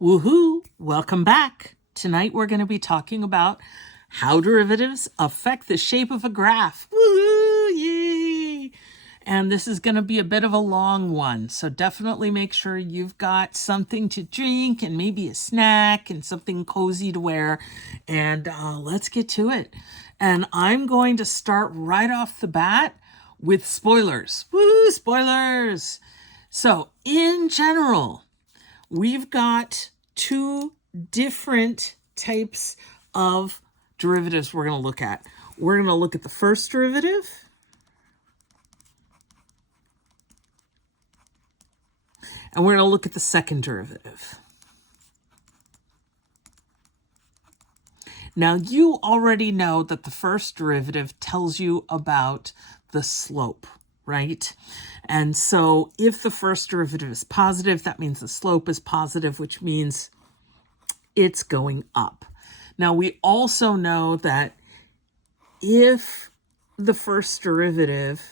Woohoo! Welcome back. Tonight we're going to be talking about how derivatives affect the shape of a graph. Woohoo! Yay! And this is going to be a bit of a long one, so definitely make sure you've got something to drink and maybe a snack and something cozy to wear. And let's get to it. And I'm going to start right off the bat with spoilers. Woo! Spoilers! So in general, we've got two different types of derivatives we're going to look at. We're going to look at the first derivative, and we're going to look at the second derivative. Now, you already know that the first derivative tells you about the slope, right? And so if the first derivative is positive, that means the slope is positive, which means it's going up. Now, we also know that if the first derivative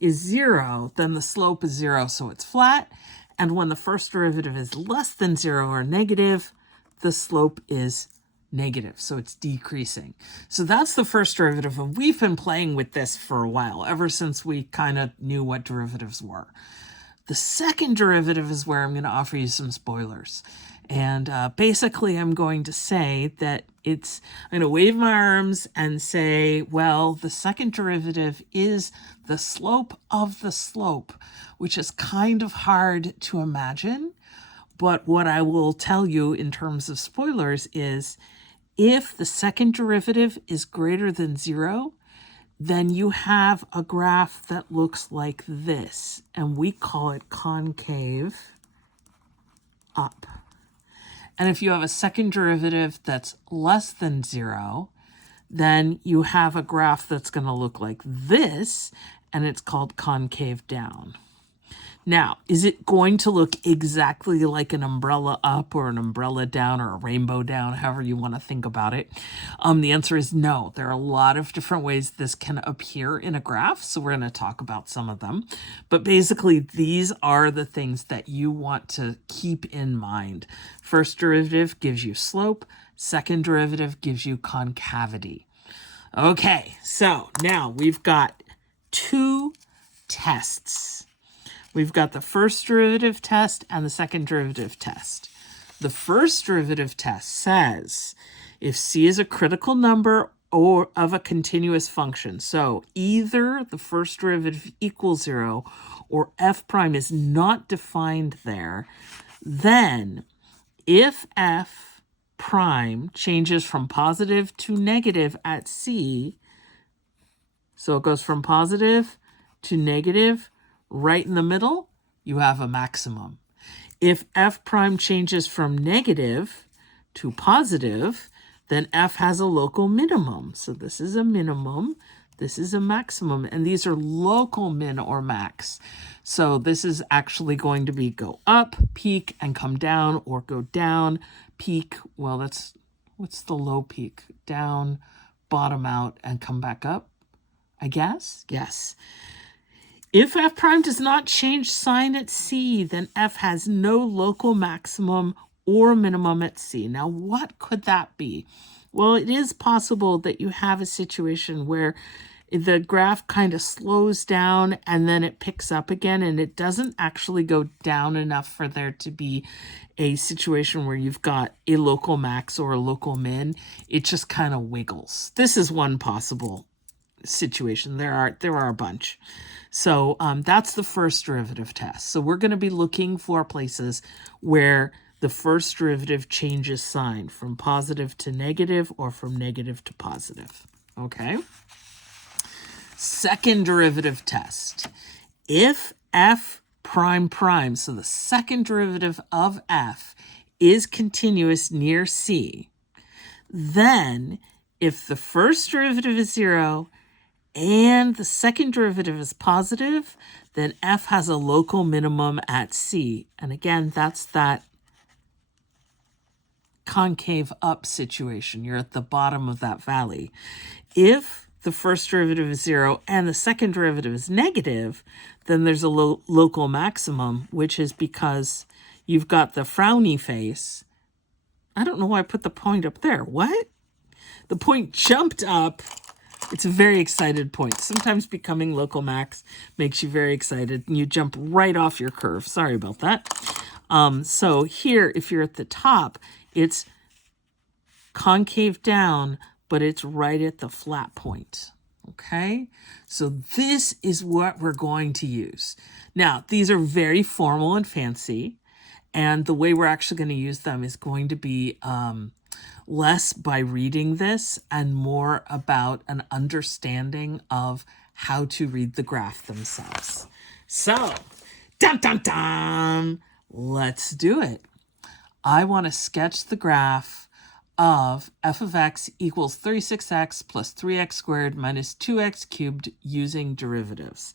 is 0, then the slope is 0, so it's flat. And when the first derivative is less than 0 or negative, the slope is negative, so it's decreasing. So that's the first derivative, and we've been playing with this for a while, ever since we kind of knew what derivatives were. The second derivative is where I'm going to offer you some spoilers. And basically, I'm going to say that I'm going to wave my arms and say, well, the second derivative is the slope of the slope, which is kind of hard to imagine. But what I will tell you in terms of spoilers is if the second derivative is greater than 0, then you have a graph that looks like this, and we call it concave up. And if you have a second derivative that's less than 0, then you have a graph that's going to look like this, and it's called concave down. Now, is it going to look exactly like an umbrella up or an umbrella down or a rainbow down, however you want to think about it? The answer is no. There are a lot of different ways this can appear in a graph, so we're going to talk about some of them. But basically, these are the things that you want to keep in mind. First derivative gives you slope. Second derivative gives you concavity. Okay, so now we've got two tests. We've got the first derivative test and the second derivative test. The first derivative test says if c is a critical number or of a continuous function, so either the first derivative equals 0 or f prime is not defined there, then if f prime changes from positive to negative at c, so it goes from positive to negative, right in the middle, you have a maximum. If f prime changes from negative to positive, then f has a local minimum. So this is a minimum, this is a maximum, and these are local min or max. So this is actually going to be go up, peak, and come down, or go down, peak. Well, what's the low peak? Down, bottom out, and come back up, I guess? Yes. If f prime does not change sign at c, then f has no local maximum or minimum at c. Now, what could that be? Well, it is possible that you have a situation where the graph kind of slows down and then it picks up again, and it doesn't actually go down enough for there to be a situation where you've got a local max or a local min. It just kind of wiggles. This is one possible situation. There are a bunch. So that's the first derivative test. So we're going to be looking for places where the first derivative changes sign from positive to negative or from negative to positive. Okay. Second derivative test. If f prime prime, so the second derivative of f, is continuous near c, then if the first derivative is 0 and the second derivative is positive, then f has a local minimum at c. And again, that's that concave up situation. You're at the bottom of that valley. If the first derivative is 0 and the second derivative is negative, then there's a local maximum, which is because you've got the frowny face. I don't know why I put the point up there. What? The point jumped up. It's a very excited point. Sometimes becoming local max makes you very excited and you jump right off your curve. Sorry about that. So here, if you're at the top, it's concave down, but it's right at the flat point. Okay, so this is what we're going to use. Now, these are very formal and fancy, and the way we're actually going to use them is going to be less by reading this and more about an understanding of how to read the graph themselves. So, dun dun dun, let's do it. I want to sketch the graph of f of x equals 36x plus 3x squared minus 2x cubed using derivatives.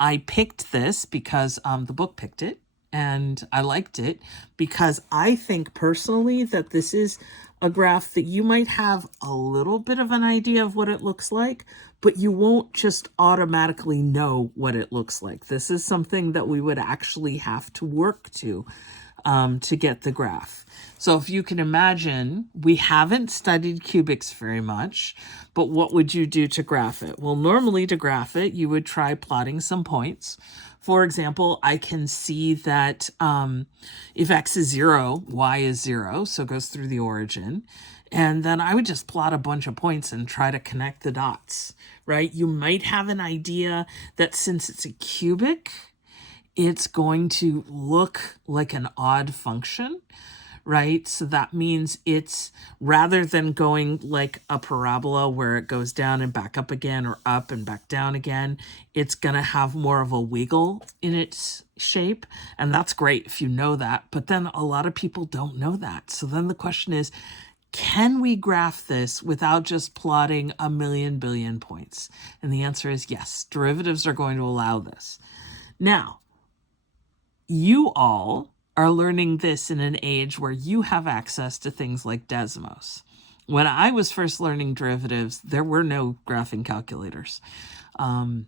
I picked this because the book picked it, and I liked it because I think personally that this is a graph that you might have a little bit of an idea of what it looks like, but you won't just automatically know what it looks like. This is something that we would actually have to work to get the graph. So if you can imagine, we haven't studied cubics very much, but what would you do to graph it? Well, normally to graph it, you would try plotting some points. For example, I can see that if x is 0, y is 0, so it goes through the origin. And then I would just plot a bunch of points and try to connect the dots, right? You might have an idea that since it's a cubic, it's going to look like an odd function, right? So that means it's, rather than going like a parabola where it goes down and back up again or up and back down again, it's going to have more of a wiggle in its shape. And that's great if you know that. But then a lot of people don't know that. So then the question is, can we graph this without just plotting a million billion points? And the answer is yes. Derivatives are going to allow this. Now, you all are learning this in an age where you have access to things like Desmos. When I was first learning derivatives, there were no graphing calculators. And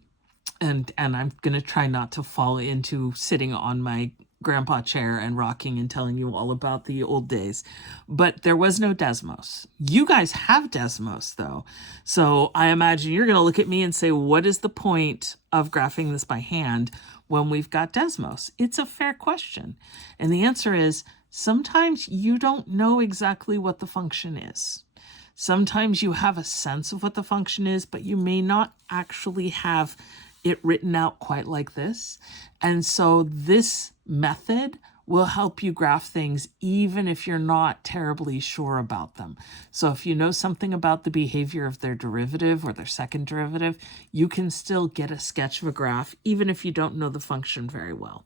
I'm going to try not to fall into sitting on my grandpa chair and rocking and telling you all about the old days. But there was no Desmos. You guys have Desmos, though. So I imagine you're going to look at me and say, what is the point of graphing this by hand when we've got Desmos? It's a fair question. And the answer is, sometimes you don't know exactly what the function is. Sometimes you have a sense of what the function is, but you may not actually have it written out quite like this. And so this method will help you graph things even if you're not terribly sure about them. So if you know something about the behavior of their derivative or their second derivative, you can still get a sketch of a graph even if you don't know the function very well.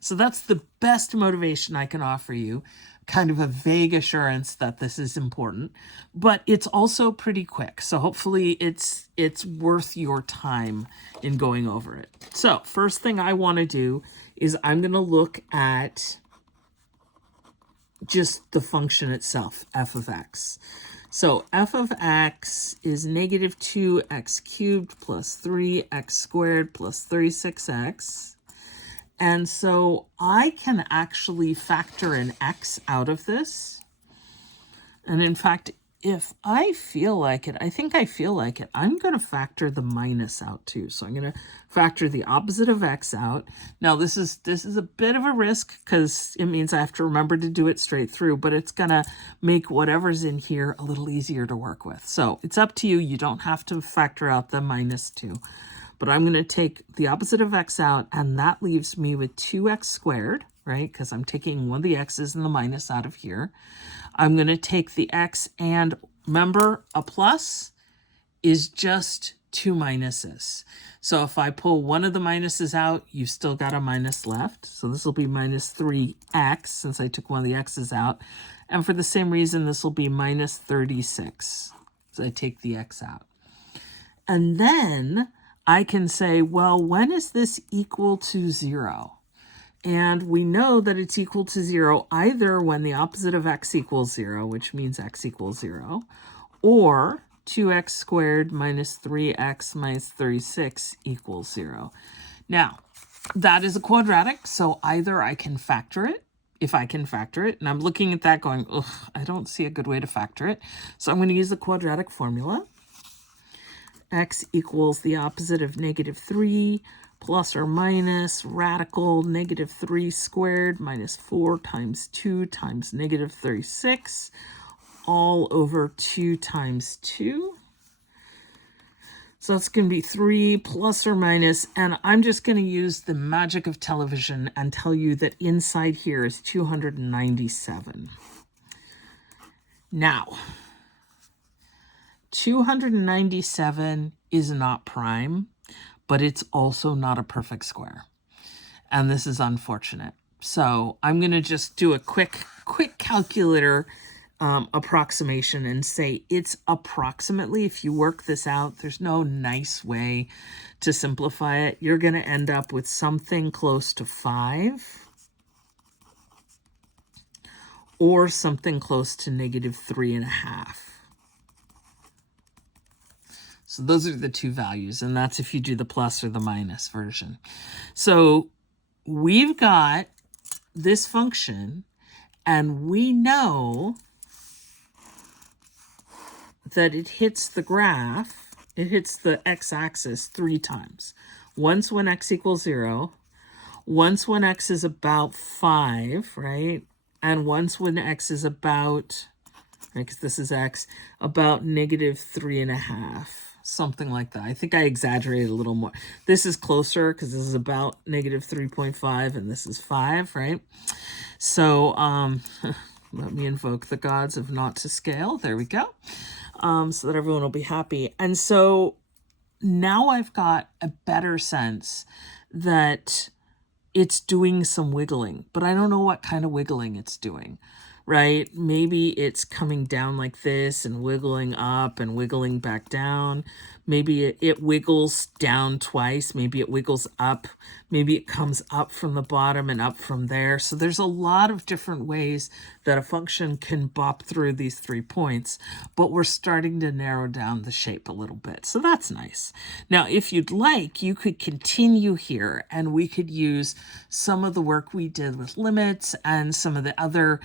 So that's the best motivation I can offer you, kind of a vague assurance that this is important, but it's also pretty quick. So hopefully it's worth your time in going over it. So first thing I want to do is I'm going to look at just the function itself, f of x. So f of x is negative 2x cubed plus 3x squared plus 36x. And so I can actually factor an x out of this. And in fact, if I feel like it, I'm going to factor the minus out too. So I'm going to factor the opposite of x out. Now this is a bit of a risk because it means I have to remember to do it straight through, but it's going to make whatever's in here a little easier to work with. So it's up to you. You don't have to factor out the minus 2. But I'm going to take the opposite of x out, and that leaves me with 2x squared, right? Because I'm taking one of the x's and the minus out of here. I'm going to take the x, and remember, a plus is just 2 minuses. So if I pull one of the minuses out, you've still got a minus left. So this will be minus 3x, since I took one of the x's out. And for the same reason, this will be minus 36, so I take the x out. And then I can say, well, when is this equal to 0? And we know that it's equal to 0 either when the opposite of x equals 0, which means x equals 0, or 2x squared minus 3x minus 36 equals 0. Now, that is a quadratic, so either I can factor it, if I can factor it. And I'm looking at that going, ugh, I don't see a good way to factor it. So I'm going to use the quadratic formula. X equals the opposite of -3 plus or minus radical -3 squared minus 4 times 2 times -36 all over 2 times 2. So it's going to be 3 plus or minus, and I'm just going to use the magic of television and tell you that inside here is 297. Now, 297 is not prime, but it's also not a perfect square. And this is unfortunate. So I'm going to just do a quick calculator approximation and say it's approximately, if you work this out, there's no nice way to simplify it. You're going to end up with something close to 5 or something close to -3.5. So those are the two values, and that's if you do the plus or the minus version. So we've got this function, and we know that it hits the graph, it hits the x-axis 3 times. Once when x equals 0, once when x is about 5, right? And once when x is about, right, because this is x, about -3.5. Something like that. I think I exaggerated a little more. This is closer because this is about -3.5 and this is 5, right? So let me invoke the gods of not to scale. There we go. So that everyone will be happy. And so now I've got a better sense that it's doing some wiggling, but I don't know what kind of wiggling it's doing, right? Maybe it's coming down like this and wiggling up and wiggling back down. Maybe it wiggles down twice. Maybe it wiggles up. Maybe it comes up from the bottom and up from there. So there's a lot of different ways that a function can bop through these 3 points, but we're starting to narrow down the shape a little bit. So that's nice. Now, if you'd like, you could continue here and we could use some of the work we did with limits and some of the other,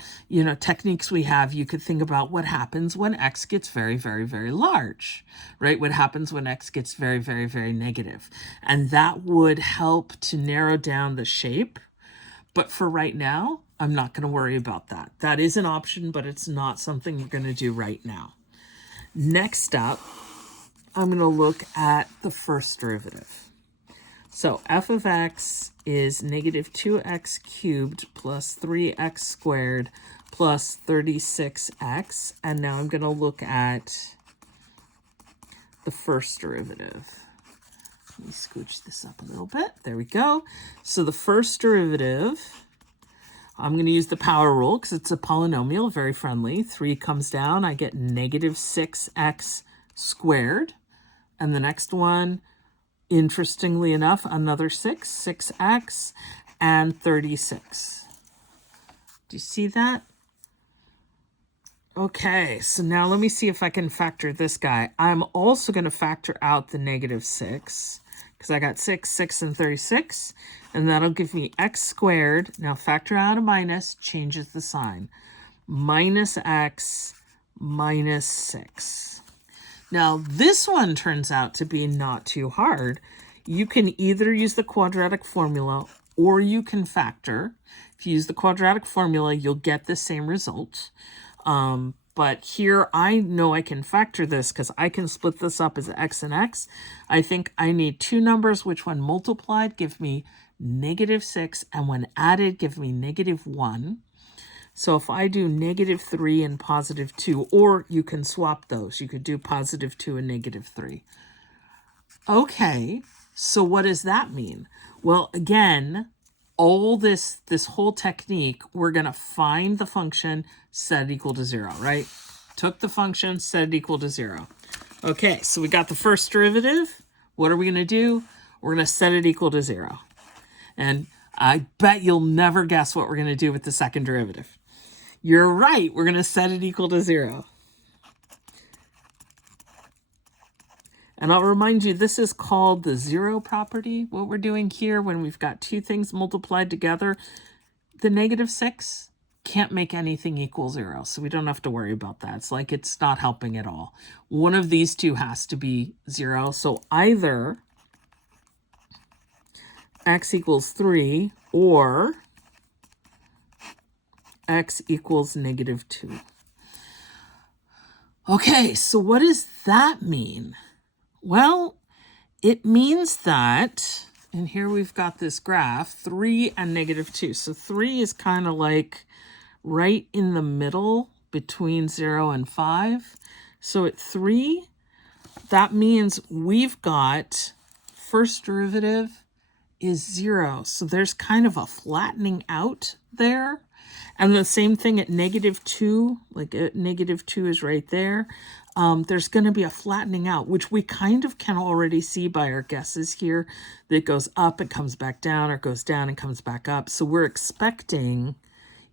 techniques we have. You could think about what happens when x gets very, very, very large, right? What happens when x gets very, very, very negative. And that would help to narrow down the shape. But for right now, I'm not going to worry about that. That is an option, but it's not something we're going to do right now. Next up, I'm going to look at the first derivative. So f of x is -2x cubed plus 3x squared plus 36x. And now I'm going to look at the first derivative. Let me scooch this up a little bit. There we go. So the first derivative, I'm going to use the power rule because it's a polynomial, very friendly. 3 comes down, I get -6x squared. And the next one, interestingly enough, another 6x, and 36. Do you see that? Okay, so now let me see if I can factor this guy. I'm also going to factor out the -6 because I got 6, 6, and 36, and that'll give me x squared. Now factor out a minus, changes the sign. -x minus 6. Now this one turns out to be not too hard. You can either use the quadratic formula or you can factor. If you use the quadratic formula, you'll get the same result. But here I know I can factor this because I can split this up as x and x. I think I need 2 numbers which when multiplied give me -6 and when added give me -1. So if I do -3 and +2, or you can swap those. You could do +2 and -3. Okay, so what does that mean? Well, again, all this whole technique, we're going to find the function, set it equal to 0, right? Took the function, set it equal to 0. Okay, so we got the first derivative. What are we going to do? We're going to set it equal to 0. And I bet you'll never guess what we're going to do with the second derivative. You're right, we're going to set it equal to 0. And I'll remind you, this is called the 0 property. What we're doing here when we've got 2 things multiplied together, the negative 6 can't make anything equal 0, so we don't have to worry about that. It's like it's not helping at all. One of these two has to be 0, so either x equals 3 or x equals negative 2. Okay, so what does that mean? Well, it means that, and here we've got this graph, 3 and negative 2. So 3 is kind of like right in the middle between 0 and 5. So at 3, that means we've got first derivative is 0. So there's kind of a flattening out there. And the same thing at negative 2, like at negative 2 is right there. There's going to be a flattening out, which we kind of can already see by our guesses here. That it goes up, it comes back down, or it goes down and comes back up. So we're expecting,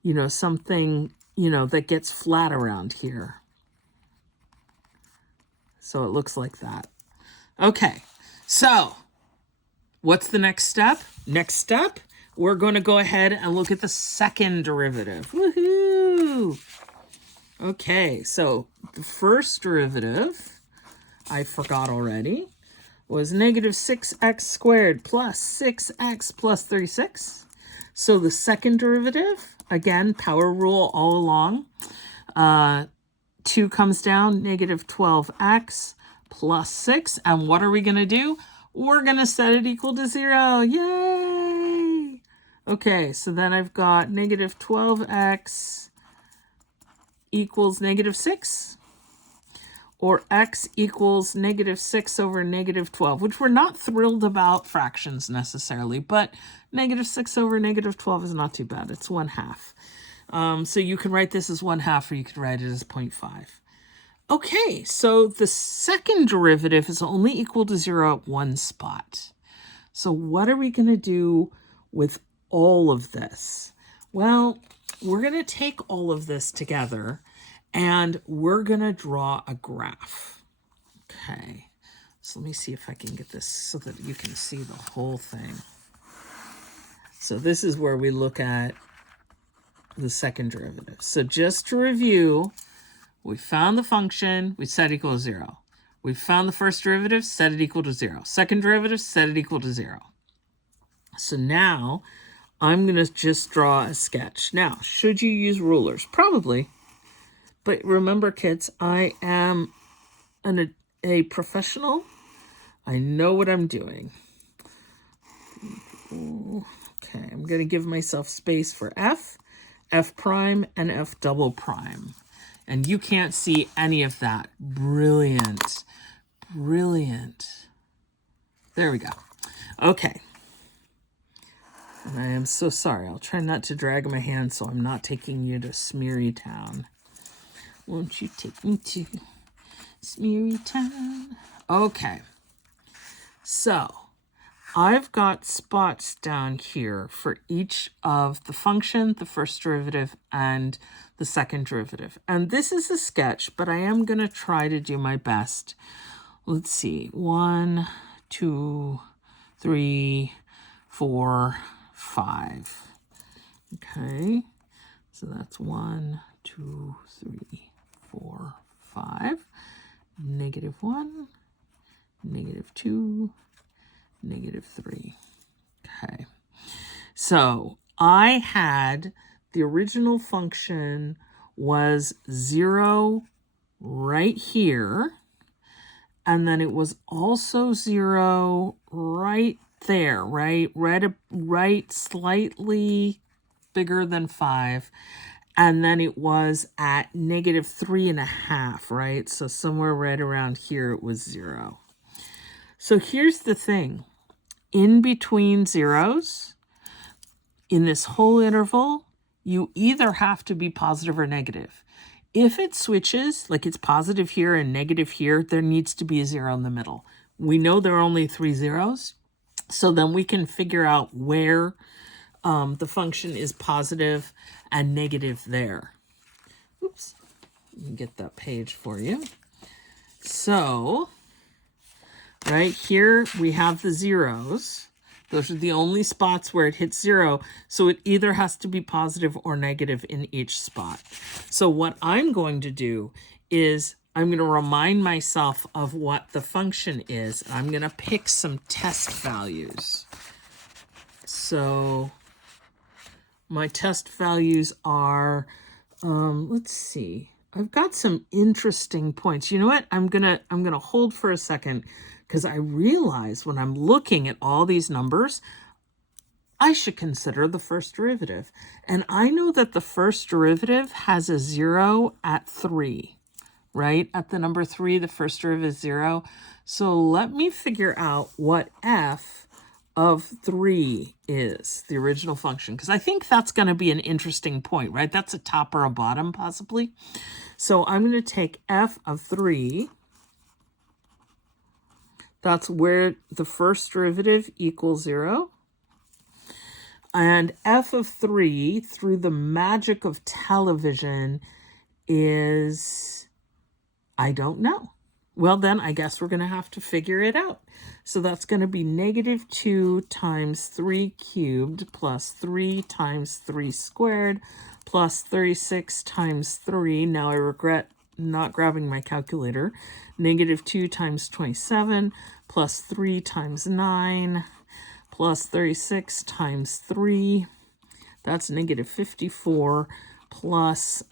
you know, something, you know, that gets flat around here. So it looks like that. Okay, so what's the next step? Next step, we're going to go ahead and look at the second derivative. Woohoo! Okay, so the first derivative, I forgot already, was negative 6x squared plus 6x plus 36. So the second derivative, again, power rule all along. 2 comes down, negative 12x plus 6. And what are we going to do? We're going to set it equal to 0. Yay! Okay, so then I've got negative 12x equals negative 6, or x equals negative 6 over negative 12, which we're not thrilled about fractions necessarily, but negative 6 over negative 12 is not too bad. It's 1/2. So you can write this as 1/2, or you could write it as 0.5. Okay, so the second derivative is only equal to 0 at one spot. So what are we going to do with all of this? Well, we're going to take all of this together and we're going to draw a graph. Okay, so let me see if I can get this so that you can see the whole thing. So this is where we look at the second derivative. So just to review, we found the function, we set equal to 0. We found the first derivative, set it equal to 0. Second derivative, set it equal to 0. So now I'm going to just draw a sketch. Now, should you use rulers? Probably. But remember, kids, I am a professional. I know what I'm doing. Okay, I'm going to give myself space for F, F prime, and F double prime. And you can't see any of that. Brilliant. Brilliant. There we go. Okay. And I am so sorry. I'll try not to drag my hand so I'm not taking you to Smeary Town. Won't you take me to Smeary Town? Okay. So I've got spots down here for each of the function, the first derivative, and the second derivative. And this is a sketch, but I am going to try to do my best. Let's see. 1, 2, 3, 4, 5. Okay. So that's 1, 2, 3, 4, 5. Negative 1, negative 2, negative 3. Okay. So I had the original function was 0 right here. And then it was also 0 right there, right slightly bigger than 5. And then it was at negative 3.5, right? So somewhere right around here it was 0. So here's the thing. In between zeros, in this whole interval, you either have to be positive or negative. If it switches, like it's positive here and negative here, there needs to be a 0 in the middle. We know there are only 3 zeros, so then we can figure out where the function is positive and negative there. Oops, let me get that page for you. So right here we have the zeros. Those are the only spots where it hits 0. So it either has to be positive or negative in each spot. So what I'm going to do is I'm going to remind myself of what the function is. I'm going to pick some test values. So my test values are, let's see. I've got some interesting points. You know what? I'm gonna hold for a second because I realize when I'm looking at all these numbers, I should consider the first derivative. And I know that the first derivative has a 0 at 3, right? At the number 3, the first derivative is 0. So let me figure out what f of 3 is, the original function, because I think that's going to be an interesting point, right? That's a top or a bottom, possibly. So I'm going to take f of 3. That's where the first derivative equals 0. And f of 3, through the magic of television, is, I don't know. Well, then I guess we're going to have to figure it out. So that's going to be negative 2 times 3 cubed plus 3 times 3 squared plus 36 times 3. Now I regret not grabbing my calculator. Negative 2 times 27 plus 3 times 9 plus 36 times 3. That's negative 54 plus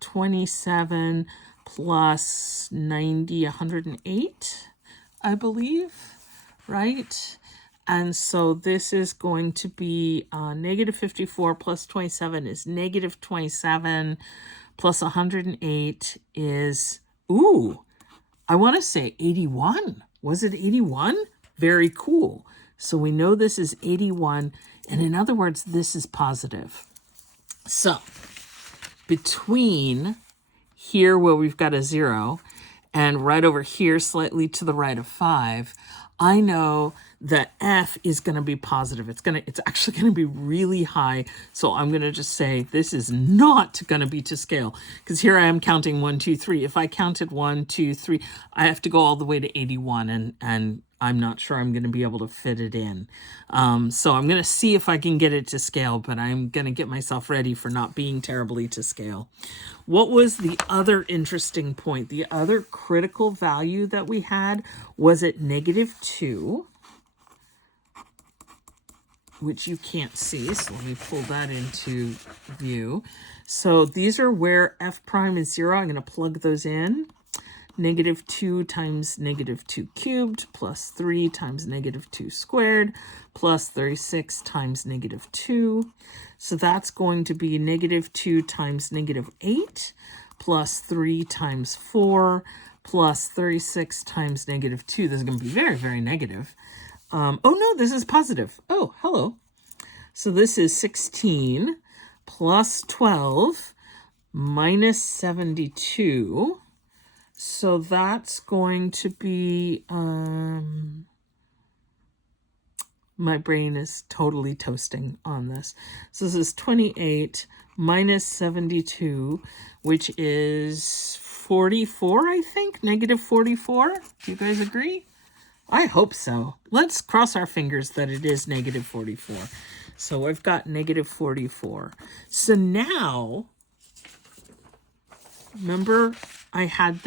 27 plus 90, 108, I believe, right? And so this is going to be negative 54 plus 27 is negative 27 plus 108 is, ooh, I want to say 81. Was it 81? Very cool. So we know this is 81, and in other words, this is positive. So between here where we've got a 0 and right over here slightly to the right of 5, I know that f is going to be positive. It's actually going to be really high. So I'm going to just say this is not going to be to scale, because here I am counting 1, 2, 3. If I counted 1, 2, 3, I have to go all the way to 81, and I'm not sure I'm going to be able to fit it in. So I'm going to see if I can get it to scale, but I'm going to get myself ready for not being terribly to scale. What was the other interesting point? The other critical value that we had was at negative 2, which you can't see. So let me pull that into view. So these are where f prime is 0. I'm going to plug those in. Negative 2 times negative 2 cubed plus 3 times negative 2 squared plus 36 times negative 2. So that's going to be negative 2 times negative 8 plus 3 times 4 plus 36 times negative 2. This is going to be very, very negative. Oh, no, this is positive. Oh, hello. So this is 16 plus 12 minus 72. So that's going to be, my brain is totally toasting on this. So this is 28 minus 72, which is 44, I think, negative 44. Do you guys agree? I hope so. Let's cross our fingers that it is negative 44. So I've got negative 44. So now, remember I had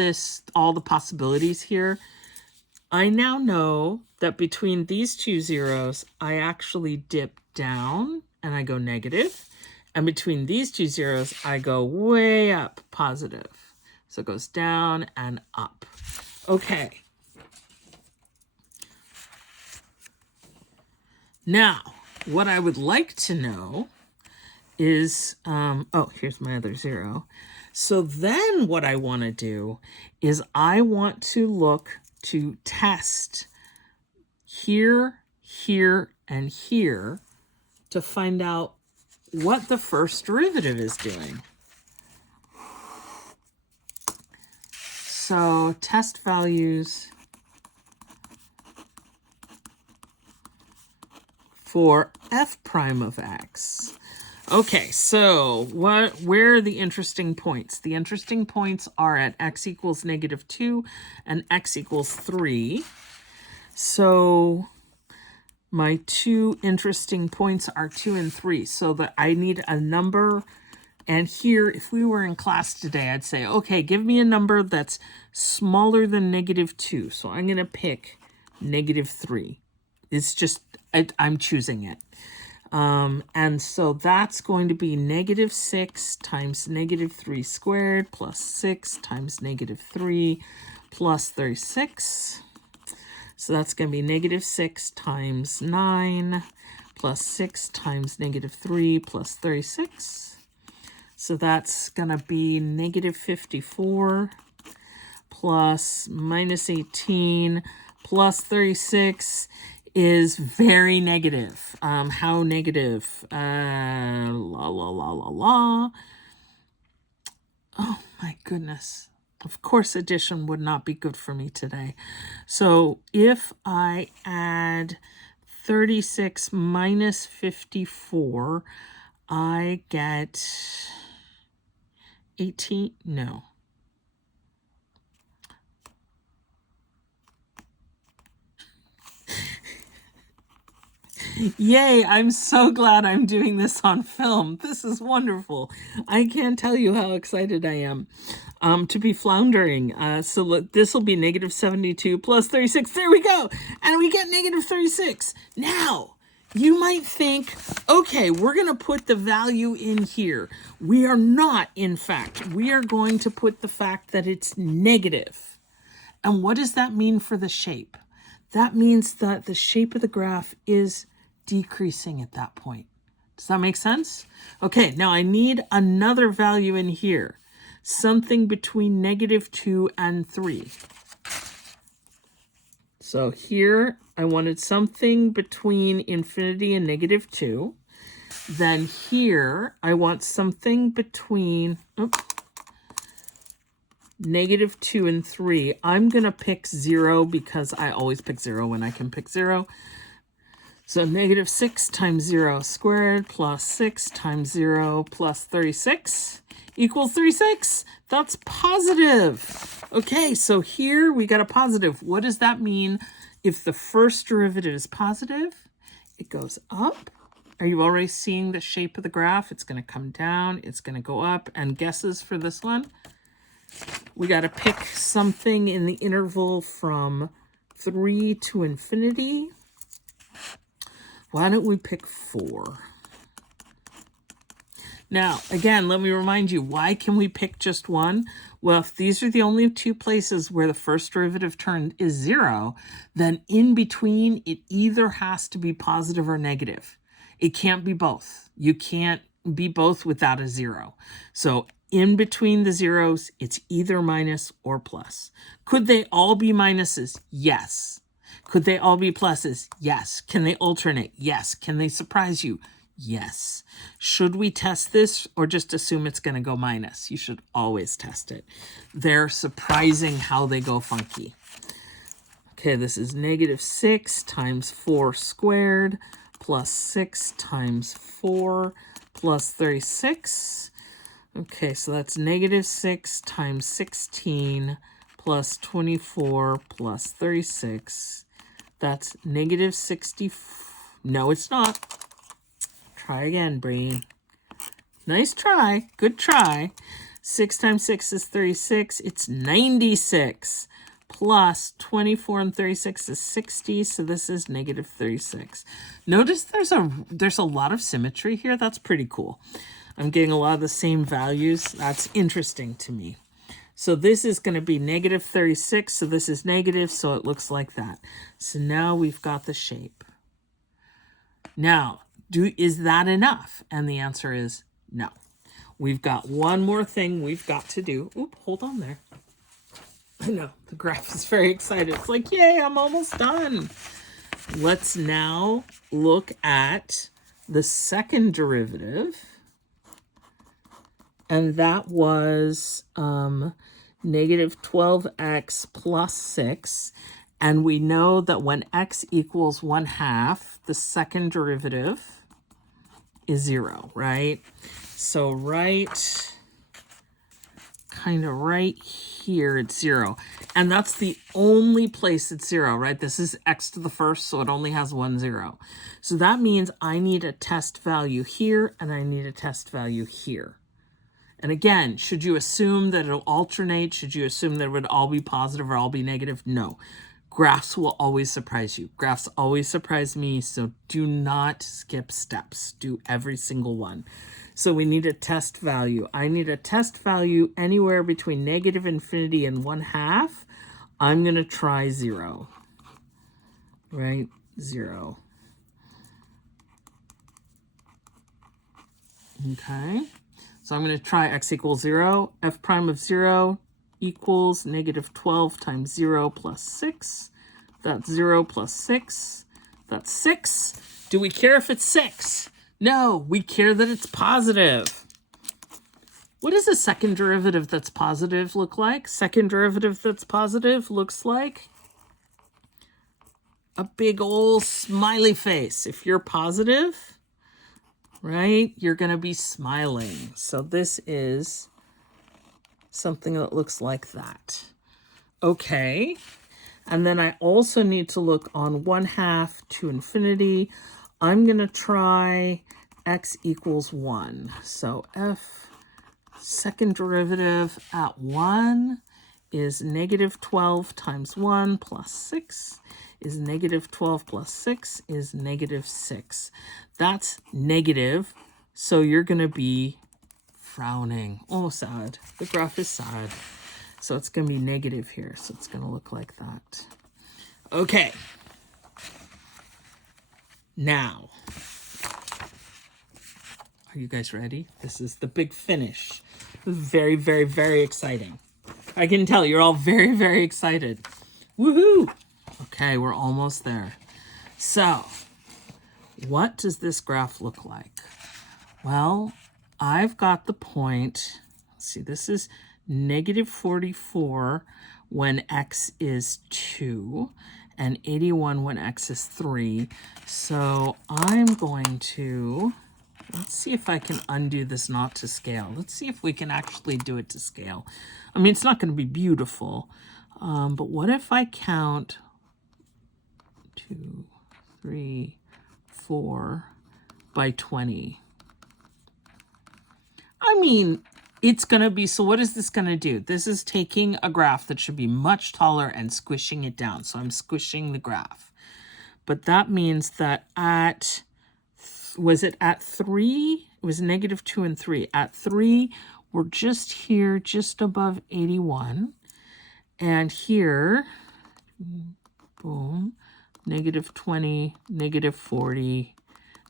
all the possibilities here. I now know that between these two zeros, I actually dip down and I go negative. And between these two zeros, I go way up, positive. So it goes down and up. Okay. Now, what I would like to know is, oh, here's my other 0. So then what I want to do is I want to look to test here, here, and here to find out what the first derivative is doing. So test values for f prime of x. Okay, so where are the interesting points? The interesting points are at x equals negative 2 and x equals 3. So my two interesting points are 2 and 3. So that I need a number. And here, if we were in class today, I'd say, okay, give me a number that's smaller than -2. So I'm going to pick -3. It's just, I'm choosing it. And so that's going to be -6 times -3 squared plus 6 times -3 plus 36. So that's going to be -6 times 9 plus 6 times -3 plus 36. So that's going to be -54 plus -18 plus 36 is very negative. How negative? Oh my goodness. Of course, addition would not be good for me today. So if I add 36 minus 54, I get 18. No. Yay, I'm so glad I'm doing this on film. This is wonderful. I can't tell you how excited I am to be floundering. So this will be -72 plus 36. There we go. And we get -36. Now, you might think, okay, we're going to put the value in here. We are not, in fact. We are going to put the fact that it's negative. And what does that mean for the shape? That means that the shape of the graph is decreasing at that point. Does that make sense? Okay, now I need another value in here. Something between -2 and 3. So here I wanted something between infinity and -2. Then here I want something between -2 and 3. I'm going to pick 0 because I always pick 0 when I can pick 0. So -6 times 0 squared plus 6 times 0 plus 36 equals 36. That's positive. Okay, so here we got a positive. What does that mean if the first derivative is positive? It goes up. Are you already seeing the shape of the graph? It's going to come down. It's going to go up. And guesses for this one? We got to pick something in the interval from 3 to infinity. Why don't we pick 4? Now, again, let me remind you, why can we pick just one? Well, if these are the only two places where the first derivative term is 0, then in between, it either has to be positive or negative. It can't be both. You can't be both without a 0. So in between the zeros, it's either minus or plus. Could they all be minuses? Yes. Could they all be pluses? Yes. Can they alternate? Yes. Can they surprise you? Yes. Should we test this or just assume it's going to go minus? You should always test it. They're surprising how they go funky. Okay, this is -6 times 4 squared plus 6 times 4 plus 36. Okay, so that's -6 times 16 plus 24 plus 36. That's -60. No, it's not. Try again, brain. Nice try. Good try. 6 times 6 is 36. It's 96. Plus 24 and 36 is 60. So this is -36. Notice there's a lot of symmetry here. That's pretty cool. I'm getting a lot of the same values. That's interesting to me. So this is going to be -36. So this is negative. So it looks like that. So now we've got the shape. Now, is that enough? And the answer is no. We've got one more thing we've got to do. Oop, hold on there. I know, the graph is very excited. It's like, yay, I'm almost done. Let's now look at the second derivative. And that was -12x plus 6. And we know that when x equals 1/2, the second derivative is 0, right? So write kind of right here at 0. And that's the only place it's 0, right? This is x to the first, so it only has 1 0. So that means I need a test value here, and I need a test value here. And again, should you assume that it'll alternate? Should you assume that it would all be positive or all be negative? No. Graphs will always surprise you. Graphs always surprise me, so do not skip steps. Do every single one. So we need a test value. I need a test value anywhere between negative infinity and 1/2. I'm going to try 0. Right? 0. Okay. So I'm going to try x equals 0. F prime of 0 equals negative 12 times 0 plus 6. That's 0 plus 6. That's 6. Do we care if it's 6? No, we care that it's positive. What does a second derivative that's positive look like? Second derivative that's positive looks like a big old smiley face. If you're positive, right, you're going to be smiling. So this is something that looks like that. Okay. And then I also need to look on 1/2 to infinity. I'm going to try x equals 1. So f second derivative at 1 is negative 12 times 1 plus 6 is negative 12 plus 6 is negative 6. That's negative, so you're going to be frowning. Oh, sad. The graph is sad. So it's going to be negative here, so it's going to look like that. Okay. Now, are you guys ready? This is the big finish. This is very, very, very exciting. I can tell you're all very, very excited. Woohoo! Okay, we're almost there. So, what does this graph look like? Well, I've got the point. Let's see, this is negative 44 when x is 2 and 81 when x is 3. So I'm going to, let's see if I can undo this not to scale. Let's see if we can actually do it to scale. I mean, it's not going to be beautiful, but what if I count 2, 3, 4 by 20? I mean, it's going to be, so what is this going to do? This is taking a graph that should be much taller and squishing it down. So I'm squishing the graph. But that means that at, was it at 3? It was negative 2 and 3. At 3, we're just here, just above 81. And here, boom, negative 20, negative 40,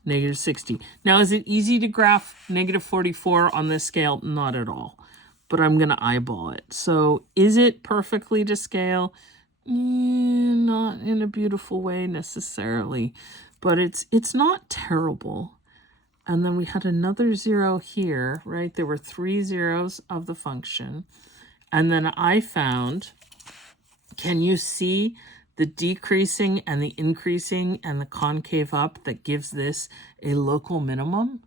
negative 60. Now, is it easy to graph negative 44 on this scale? Not at all. But I'm going to eyeball it. So is it perfectly to scale? Not in a beautiful way necessarily. But it's not terrible. And then we had another 0 here, right? There were 3 zeros of the function. And then I found, can you see the decreasing and the increasing and the concave up that gives this a local minimum?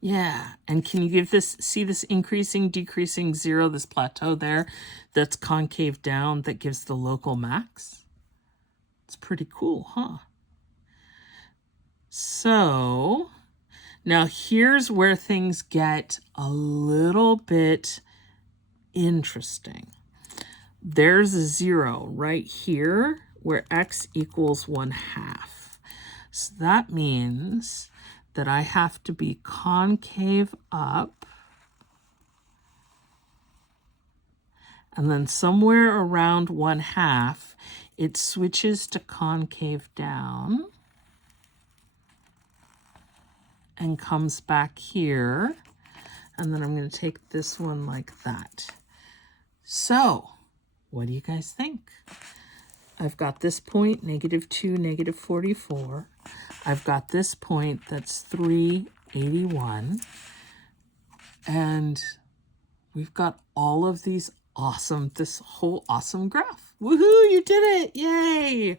Yeah. And can you see this increasing, decreasing 0, this plateau there that's concave down that gives the local max? It's pretty cool, huh? So now here's where things get a little bit interesting. There's a 0 right here where x equals 1/2. So that means that I have to be concave up. And then somewhere around 1/2, it switches to concave down and comes back here. And then I'm going to take this one like that. So, what do you guys think? I've got this point, negative 2, negative 44. I've got this point that's 381. And we've got all of these awesome, this whole awesome graph. Woohoo, you did it, yay!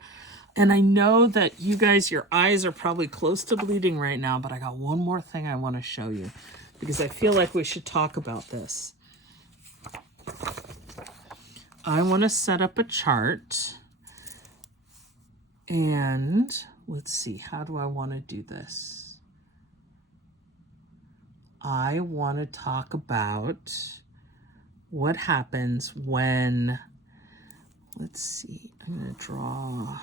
And I know that you guys, your eyes are probably close to bleeding right now, but I got one more thing I want to show you because I feel like we should talk about this. I want to set up a chart. And let's see, how do I want to do this? I want to talk about what happens when, let's see, I'm going to draw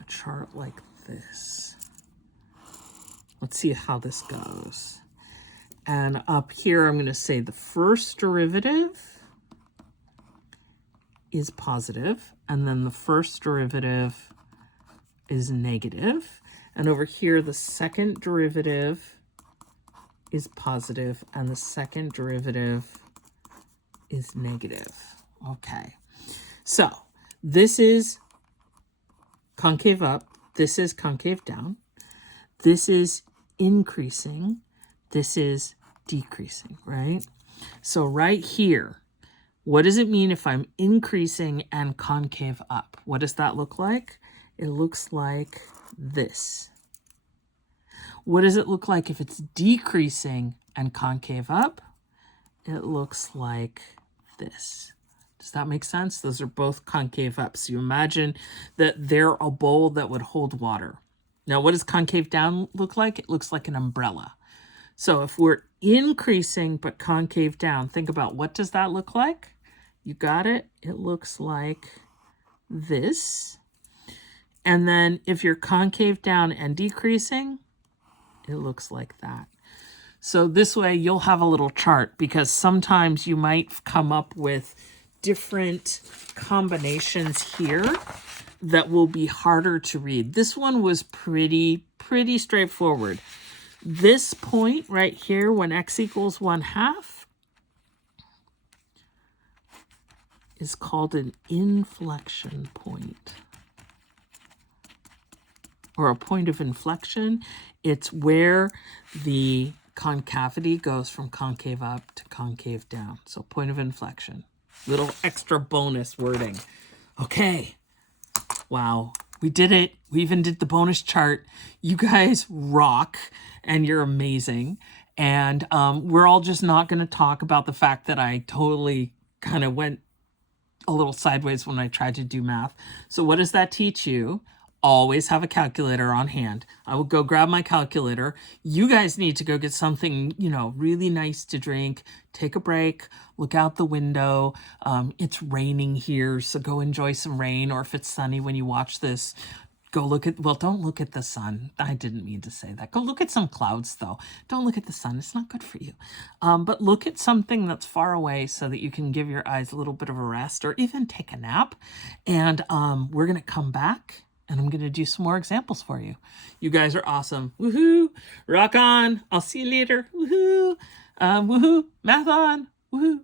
a chart like this. Let's see how this goes. And up here, I'm going to say the first derivative is positive, and then the first derivative is negative. And over here, the second derivative is positive, and the second derivative is negative. Okay, so this is concave up, this is concave down, this is increasing, this is decreasing, right? So right here, what does it mean if I'm increasing and concave up? What does that look like? It looks like this. What does it look like if it's decreasing and concave up? It looks like this. Does that make sense? Those are both concave up. So you imagine that they're a bowl that would hold water. Now, what does concave down look like? It looks like an umbrella. So if we're increasing but concave down, think about what does that look like? You got it? It looks like this. And then if you're concave down and decreasing, it looks like that. So this way you'll have a little chart, because sometimes you might come up with different combinations here that will be harder to read. This one was pretty straightforward. This point right here, when x equals 1/2, is called an inflection point, or a point of inflection. It's where the concavity goes from concave up to concave down. So point of inflection. Little extra bonus wording. Okay. Wow. We did it. We even did the bonus chart. You guys rock, and you're amazing. And we're all just not going to talk about the fact that I totally kind of went a little sideways when I tried to do math. So what does that teach you? Always have a calculator on hand. I will go grab my calculator. You guys need to go get something, really nice to drink. Take a break. Look out the window. It's raining here, so go enjoy some rain. Or if it's sunny when you watch this, go look at, well, don't look at the sun. I didn't mean to say that. Go look at some clouds, though. Don't look at the sun. It's not good for you. But look at something that's far away so that you can give your eyes a little bit of a rest, or even take a nap. And we're going to come back, and I'm going to do some more examples for you. You guys are awesome. Woohoo! Rock on. I'll see you later. Woohoo! Woohoo! Math on. Woohoo!